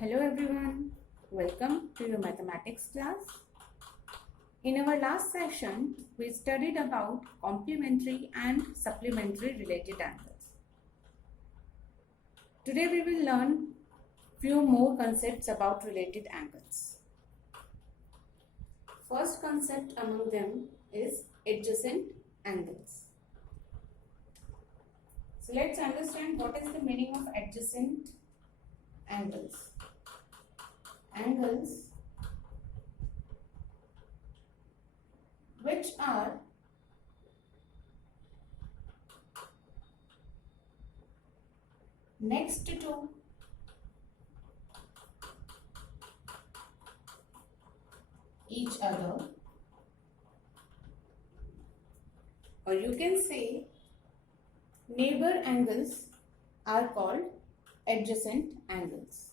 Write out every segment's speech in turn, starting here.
Hello everyone, welcome to your mathematics class. In our last session, we studied about complementary and supplementary related angles. Today we will learn few more concepts about related angles. First concept among them is adjacent angles. So let's understand what is the meaning of adjacent angles. Angles which are next to each other, or you can say neighbor angles, are called adjacent angles.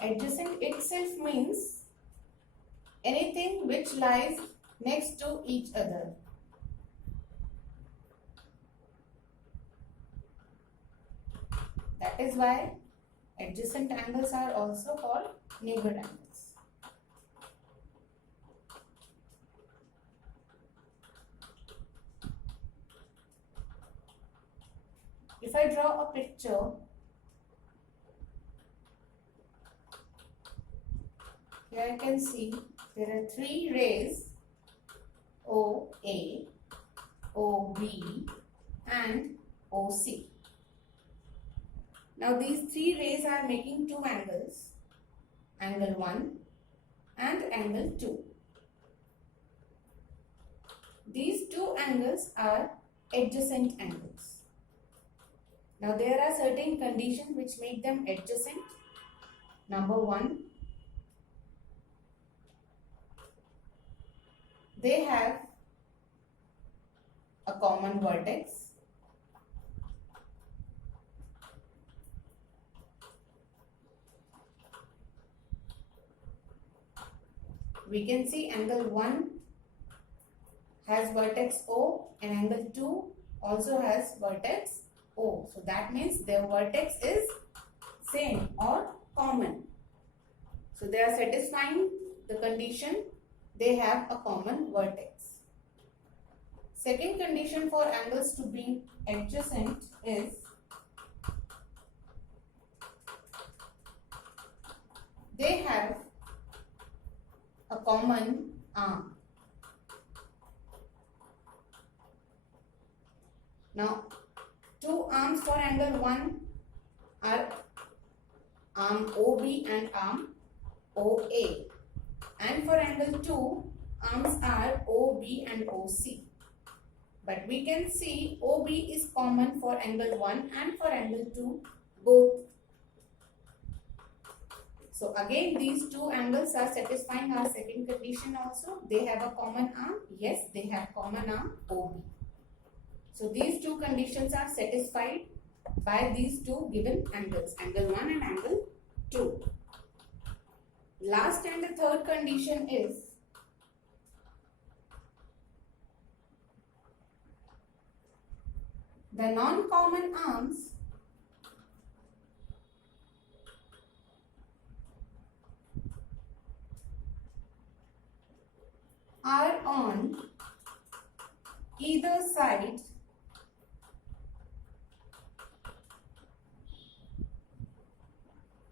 Adjacent itself means anything which lies next to each other. That is why adjacent angles are also called neighbor angles. If I draw a picture, here I can see there are three rays, OA, OB and OC. Now these three rays are making two angles, angle 1 and angle 2. These two angles are adjacent angles. Now there are certain conditions which make them adjacent. Number 1, they have a common vertex. We can see angle 1 has vertex O and angle 2 also has vertex O. So that means their vertex is same or common. So they are satisfying the condition they have a common vertex. Second condition for angles to be adjacent is they have a common arm. Now, two arms for angle 1 are arm OB and arm OA. And for angle 2, arms are OB and OC. But we can see OB is common for angle 1 and for angle 2 both. So again these two angles are satisfying our second condition also. They have a common arm. Yes, they have common arm OB. So these two conditions are satisfied by these two given angles, angle 1 and angle 2. Last and the third condition is the non-common arms are on either side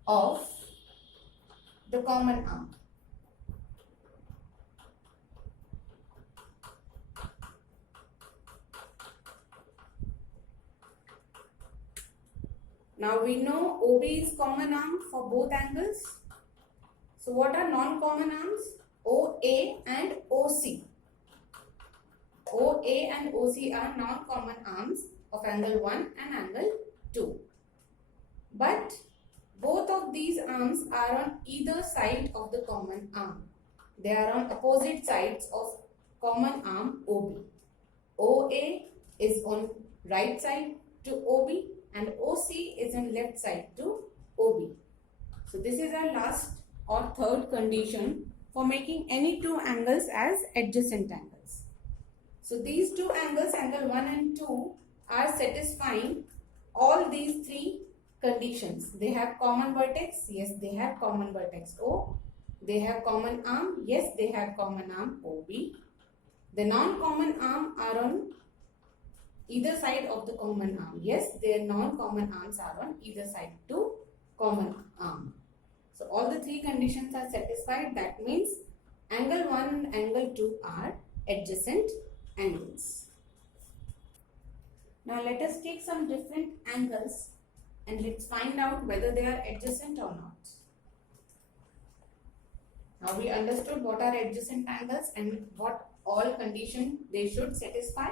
of the common arm. Now we know OB is common arm for both angles. So what are non-common arms? OA and OC. OA and OC are non-common arms of angle 1 and angle 2. But both of these arms are on either side of the common arm. They are on opposite sides of common arm OB. OA is on right side to OB and OC is on left side to OB. So this is our last or third condition for making any two angles as adjacent angles. So these two angles, angle 1 and 2, are satisfying all these three conditions. They have common vertex. Yes, they have common vertex O. They have common arm. Yes, they have common arm OB. The non-common arm are on either side of the common arm. Yes, their non-common arms are on either side to common arm. So all the three conditions are satisfied. That means angle 1 and angle 2 are adjacent angles. Now let us take some different angles and let's find out whether they are adjacent or not. Now we understood what are adjacent angles and what all conditions they should satisfy.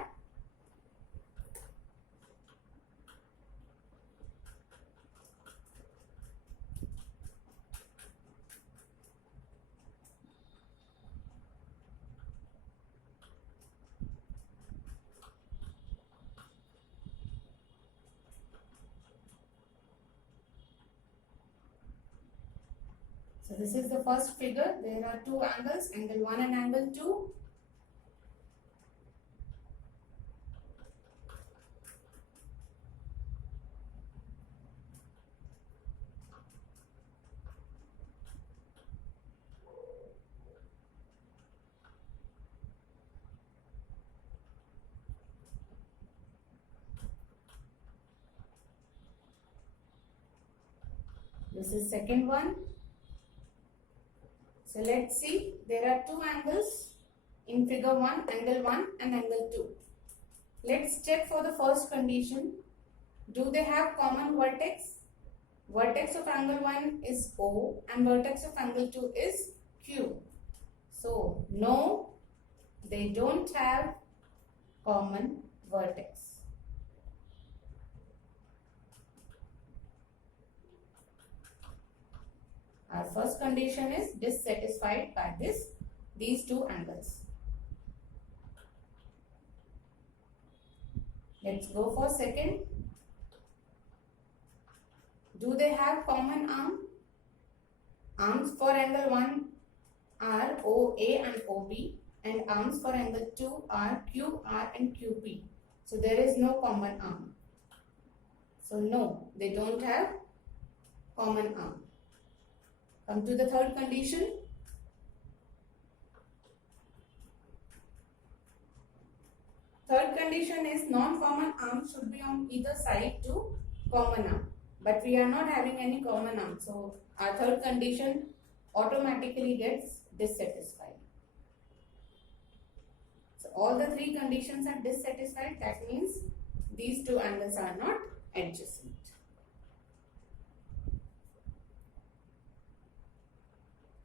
So this is the first figure. There are two angles, angle 1 and angle 2. This is second one. So let's see, there are two angles in figure 1, angle 1 and angle 2. Let's check for the first condition. Do they have common vertex? Vertex of angle 1 is O and vertex of angle 2 is Q. So no, they don't have common vertex. Our first condition is dissatisfied by these two angles. Let's go for second. Do they have common arm? Arms for angle 1 are OA and OB and arms for angle 2 are QR and QP. So there is no common arm. So no, they don't have common arm. Come to the third condition. Third condition is non-common arm should be on either side to common arm. But we are not having any common arm. So our third condition automatically gets dissatisfied. So all the three conditions are dissatisfied. That means these two angles are not adjacent.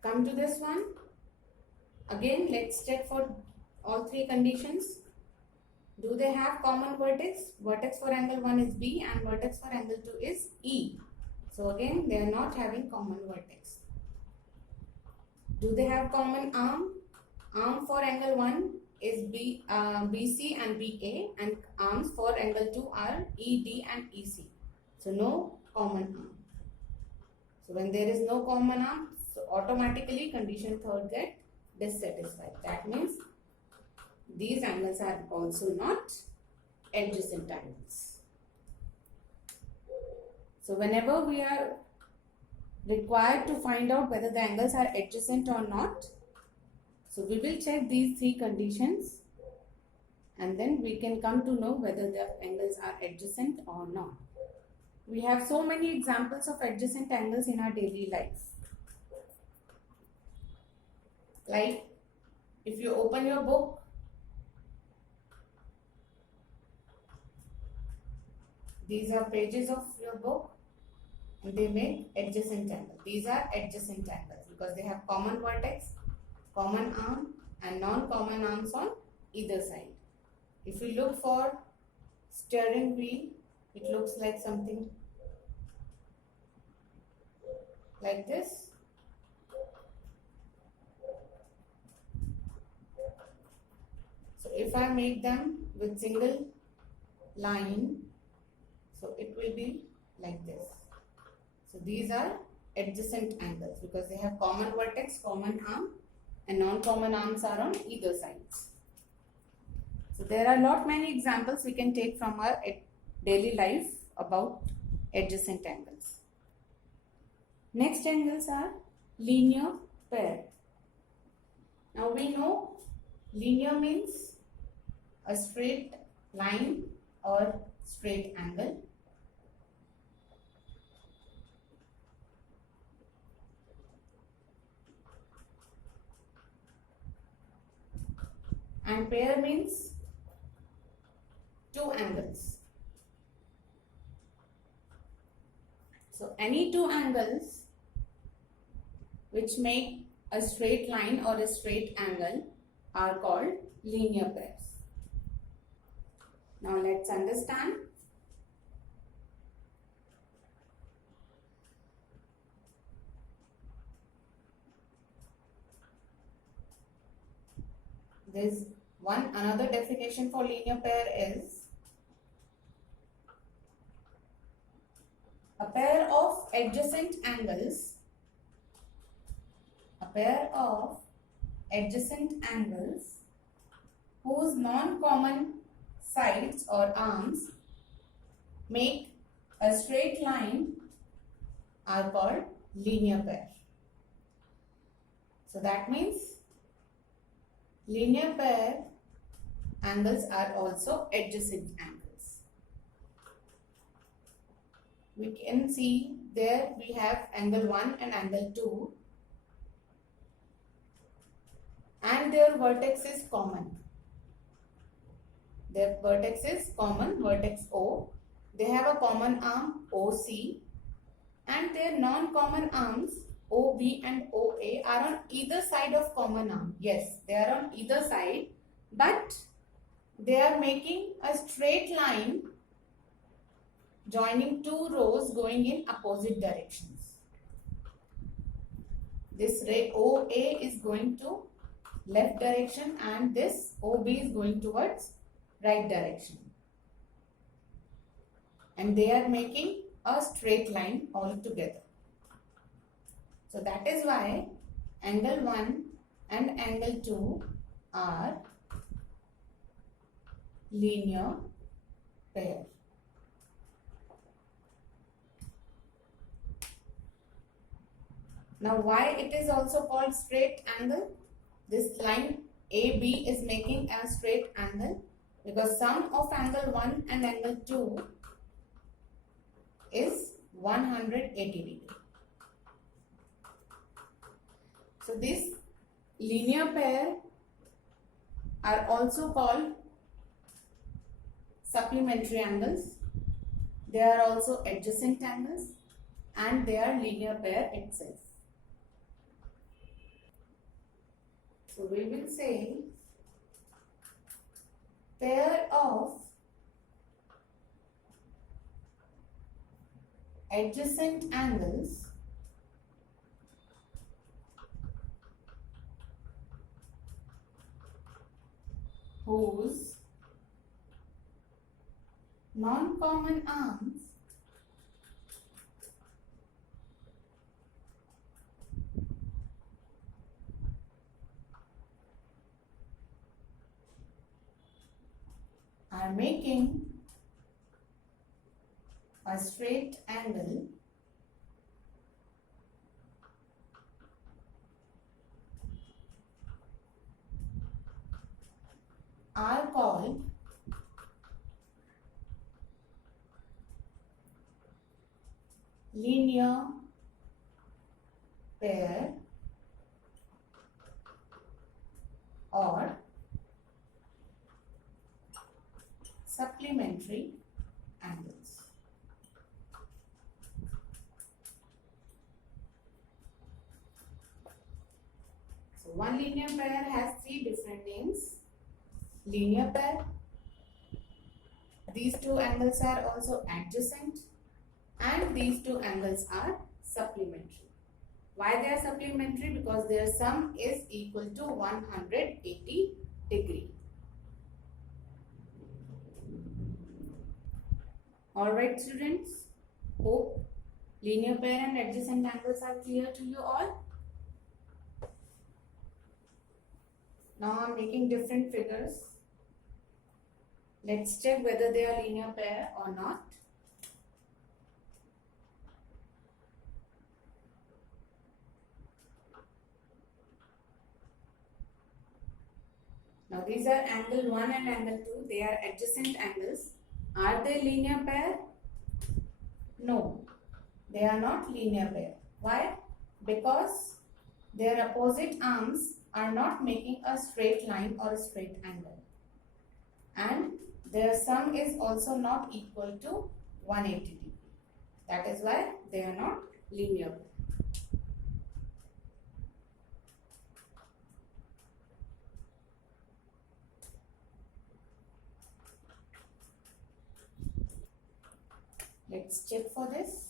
Come to this one. Again, let's check for all three conditions. Do they have common vertex? Vertex for angle 1 is B and vertex for angle 2 is E. So again, they are not having common vertex. Do they have common arm? Arm for angle 1 is BC and BA and arms for angle 2 are ED and EC. So no common arm. So when there is no common arm, so automatically condition third get dissatisfied. That means these angles are also not adjacent angles. So whenever we are required to find out whether the angles are adjacent or not, so we will check these three conditions and then we can come to know whether the angles are adjacent or not. We have so many examples of adjacent angles in our daily life. Like if you open your book, these are pages of your book and they make adjacent angles. These are adjacent angles because they have common vertex, common arm and non-common arms on either side. If we look for steering wheel, it looks like something like this. So if I make them with single line, so it will be like this. So these are adjacent angles because they have common vertex, common arm and non-common arms are on either sides. So there are not many examples we can take from our daily life about adjacent angles. Next angles are linear pair. Now we know linear means a straight line or straight angle. And pair means two angles. So any two angles which make a straight line or a straight angle are called linear pairs. Now let's understand. There's another definition for linear pair is a pair of adjacent angles whose non-common sides or arms make a straight line are called linear pair. So that means linear pair angles are also adjacent angles. We can see there we have angle 1 and angle 2, and their vertex is common. Their vertex is common, vertex O. They have a common arm OC, and their non-common arms OB and OA are on either side of common arm. Yes, they are on either side, but they are making a straight line joining two rows going in opposite directions. This ray OA is going to left direction and this OB is going towards right direction. And they are making a straight line all together. So that is why angle 1 and angle 2 are linear pair. Now why it is also called straight angle? This line AB is making a straight angle because sum of angle 1 and angle 2 is 180 degree. So these linear pair are also called supplementary angles. They are also adjacent angles and they are linear pair itself. So we will say pair of adjacent angles whose non-common arms are making a straight angle are called linear pair or supplementary angles. So one linear pair has three different names. Linear pair. These two angles are also adjacent and these two angles are supplementary. Why they are supplementary? Because their sum is equal to 180 degree. Alright students, hope linear pair and adjacent angles are clear to you all. Now I am making different figures. Let's check whether they are linear pair or not. Now these are angle 1 and angle 2. They are adjacent angles. Are they linear pair? No, they are not linear pair. Why? Because their opposite arms are not making a straight line or a straight angle. And their sum is also not equal to 180 degree. That is why they are not linear pair. Let's check for this.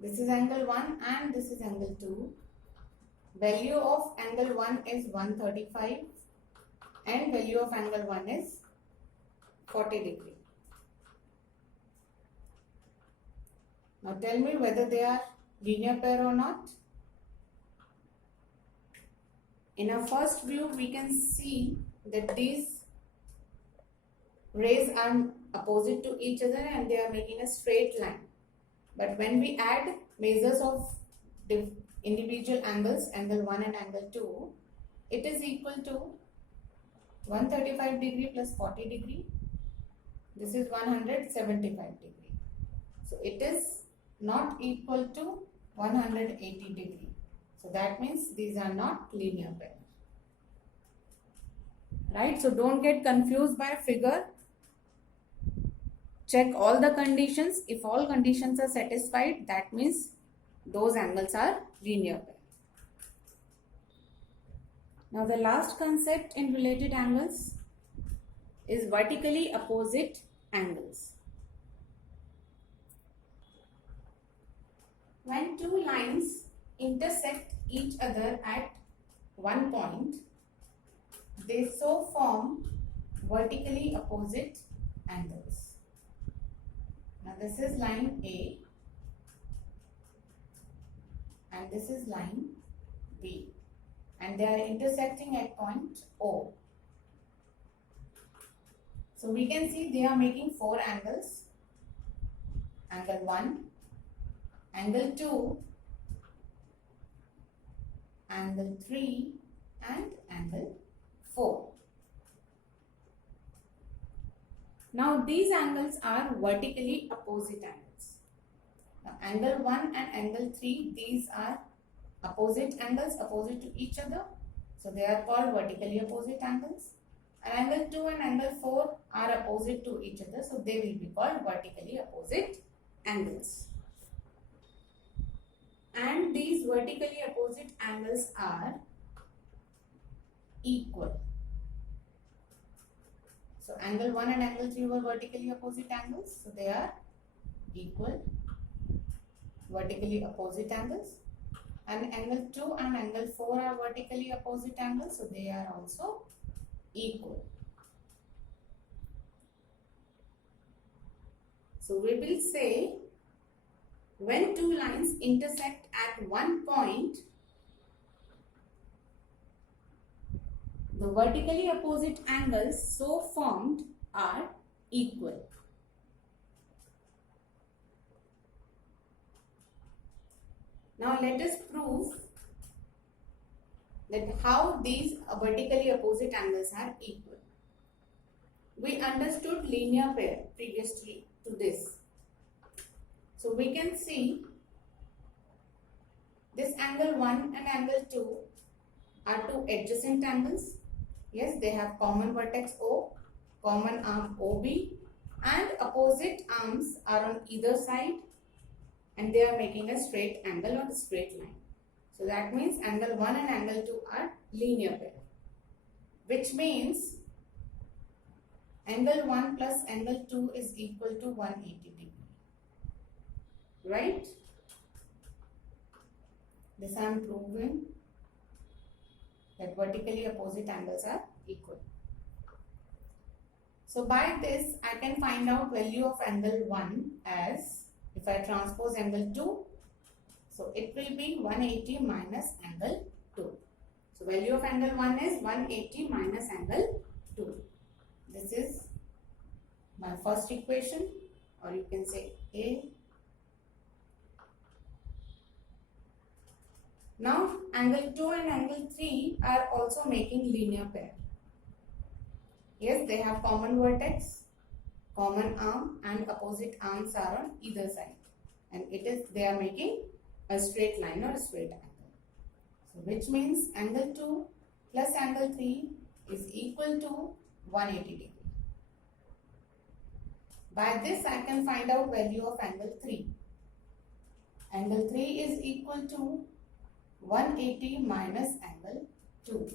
This is angle 1 and this is angle 2. Value of angle 1 is 135 and value of angle 1 is 40 degree. Now tell me whether they are linear pair or not. In our first view, we can see that these rays are opposite to each other and they are making a straight line. But when we add measures of individual angles, angle 1 and angle 2, it is equal to 135 degree plus 40 degree. This is 175 degree. So it is not equal to 180 degree. So that means these are not linear pair. Right? So don't get confused by a figure. Check all the conditions. If all conditions are satisfied, that means those angles are linear pair. Now the last concept in related angles is vertically opposite angles. When two lines intersect each other at one point, they so form vertically opposite angles. Now this is line A and this is line B and they are intersecting at point O. So we can see they are making four angles: angle 1, angle 2, angle 3 and angle 4. Now these angles are vertically opposite angles. Now angle 1 and angle 3, these are opposite angles, opposite to each other. So they are called vertically opposite angles. And angle 2 and angle 4 are opposite to each other. So they will be called vertically opposite angles. And these vertically opposite angles are equal. So angle 1 and angle 3 were vertically opposite angles. So they are equal, vertically opposite angles. And angle 2 and angle 4 are vertically opposite angles. So they are also equal. So we will say when two lines intersect at one point, the vertically opposite angles so formed are equal. Now let us prove that how these vertically opposite angles are equal. We understood linear pair previously to this. So we can see this angle 1 and angle 2 are two adjacent angles. Yes, they have common vertex O, common arm OB, and opposite arms are on either side and they are making a straight angle or a straight line. So that means angle 1 and angle 2 are linear pair, which means angle 1 plus angle 2 is equal to 180 degree. Right? This I am proving that vertically opposite angles are equal. So by this I can find out value of angle 1 as, if I transpose angle 2, So it will be 180 minus angle 2. So value of angle 1 is 180 minus angle 2. This is my first equation, or you can say A. Now angle 2 and angle 3 are also making linear pair. Yes, they have common vertex, common arm, and opposite arms are on either side, and they are making a straight line or a straight angle. So which means angle 2 plus angle 3 is equal to 180 degree. By this I can find out value of angle 3. Angle 3 is equal to 180 minus angle 2.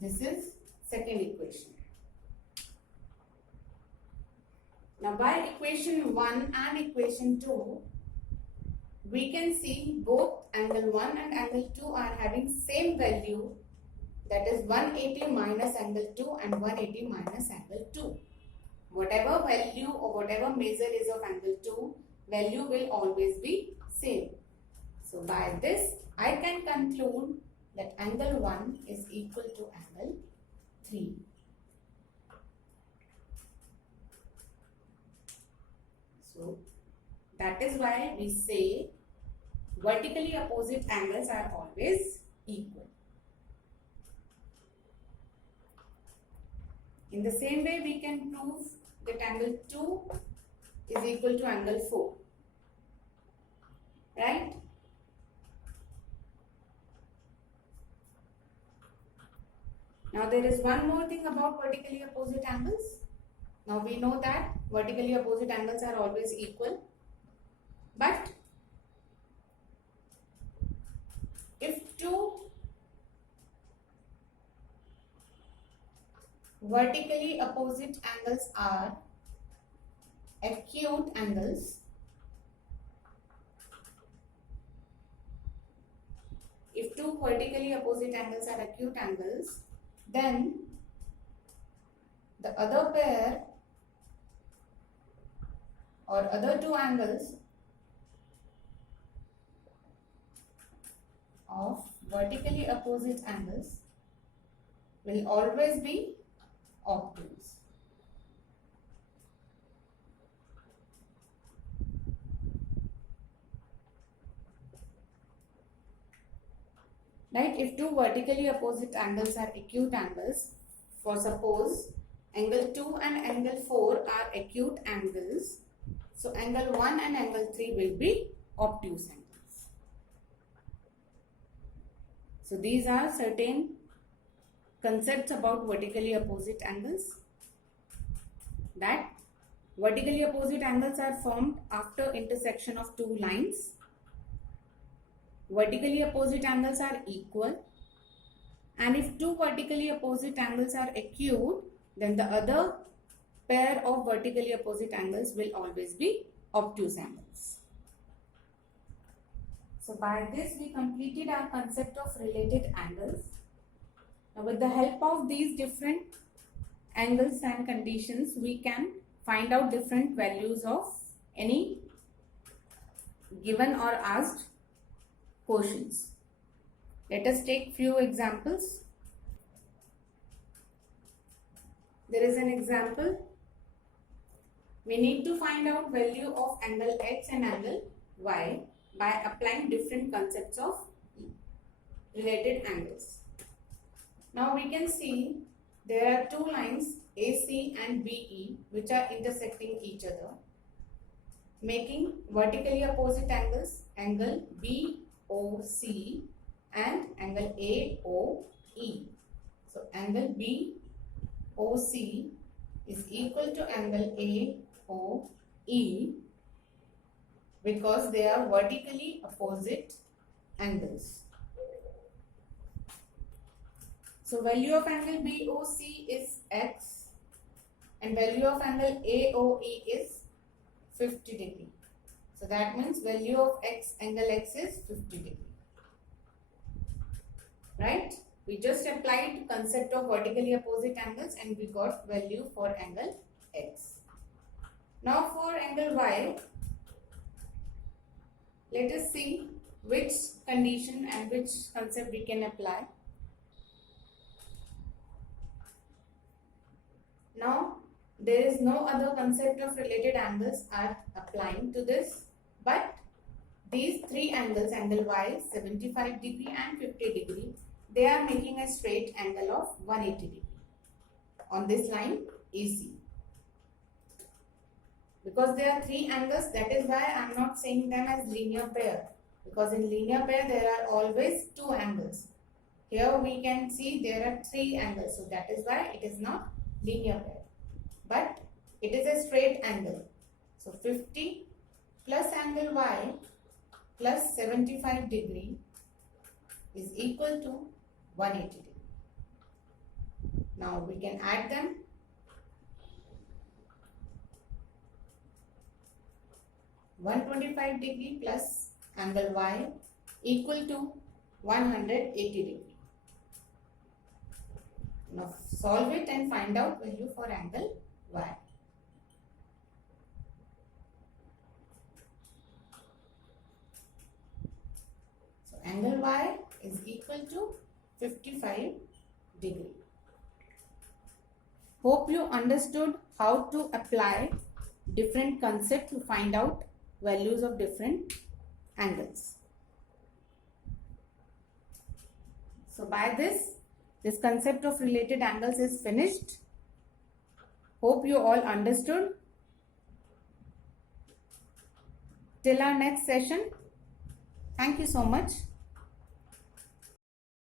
This is second equation. Now by equation 1 and equation 2, we can see both angle 1 and angle 2 are having same value, that is 180 minus angle 2 and 180 minus angle 2. Whatever value or whatever measure is of angle 2, value will always be same. So by this I can conclude that angle 1 is equal to angle 3. So that is why we say vertically opposite angles are always equal. In the same way, we can prove that angle 2 is equal to angle 4. Right? Now there is one more thing about vertically opposite angles. Now we know that vertically opposite angles are always equal. But if two vertically opposite angles are acute angles, if two vertically opposite angles are acute angles, then the other pair or other two angles of vertically opposite angles will always be obtuse. Right? If two vertically opposite angles are acute angles, for suppose angle 2 and angle 4 are acute angles, so angle 1 and angle 3 will be obtuse angles. So these are certain concepts about vertically opposite angles, that vertically opposite angles are formed after intersection of two lines. Vertically opposite angles are equal, and if two vertically opposite angles are acute, then the other pair of vertically opposite angles will always be obtuse angles. So by this we completed our concept of related angles. Now with the help of these different angles and conditions, we can find out different values of any given or asked questions. Let us take few examples. There is an example. We need to find out value of angle x and angle y by applying different concepts of related angles. Now we can see there are two lines AC and BE which are intersecting each other, making vertically opposite angles, angle BOC and angle AOE. So angle BOC is equal to angle AOE because they are vertically opposite angles. So value of angle BOC is x and value of angle AOE is 50 degree. So that means value of angle x is 50 degree. Right? We just applied concept of vertically opposite angles and we got value for angle x. Now for angle y, let us see which condition and which concept we can apply. Now, there is no other concept of related angles are applying to this, but these three angles, angle Y, 75 degree and 50 degree, they are making a straight angle of 180 degree on this line AC. Because there are three angles, that is why I am not saying them as linear pair. Because in linear pair, there are always two angles. Here we can see there are three angles. So that is why it is not linear pair. But it is a straight angle. So 50 plus angle Y plus 75 degree is equal to 180 degree. Now we can add them. (125 degree plus angle Y equal to 180 degree. Now solve it and find out value for angle Y. So angle Y is equal to 55 degree. Hope you understood how to apply different concepts to find out values of different angles. So by this concept of related angles is finished. Hope you all understood. Till our next session. Thank you so much.